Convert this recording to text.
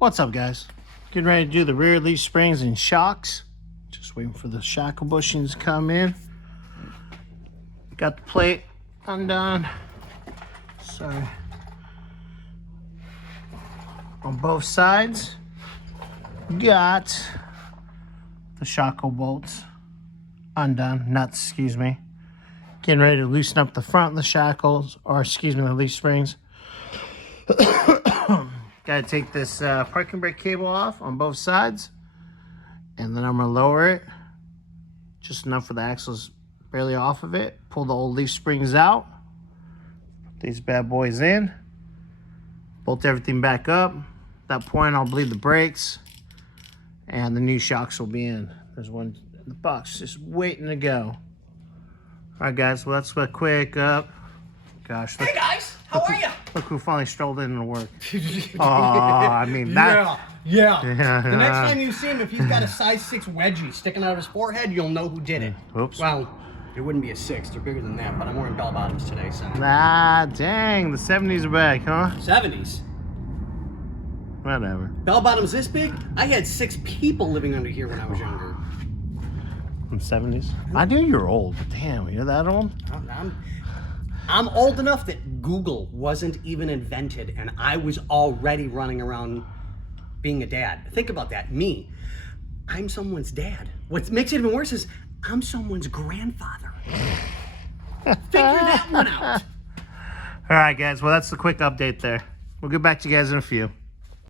What's up, guys? Getting ready to do the rear leaf springs and shocks. Just waiting for the shackle bushings to come in. Got the plate undone. Sorry. On both sides. Got the shackle bolts undone. Nuts, excuse me. Getting ready to loosen up the front of the shackles, or excuse me, the leaf springs. Gotta take this parking brake cable off on both sides, and then I'm gonna lower it just enough for the axles barely off of it. Pull the old leaf springs out, put these bad boys in, bolt everything back up. At that point, I'll bleed the brakes, and the new shocks will be in. There's one in the box just waiting to go. All right, guys. Well, that's a quick up. Gosh. Hey guys, how are you? Look who finally strolled in to work. Oh, I mean that. Yeah. The next time you see him, if he's got a size 6 wedgie sticking out of his forehead, you'll know who did it. Oops. Well, it wouldn't be a 6. They're bigger than that, but I'm wearing bell bottoms today, so. Ah, dang. The 70s are back, huh? 70s. Whatever. Bell bottoms this big? I had 6 people living under here when I was younger. From 70s? I knew you were old, but damn, you're that old? I'm old enough that Google wasn't even invented, and I was already running around being a dad. Think about that. Me. I'm someone's dad. What makes it even worse is I'm someone's grandfather. Figure that one out. All right, guys. Well, that's the quick update there. We'll get back to you guys in a few.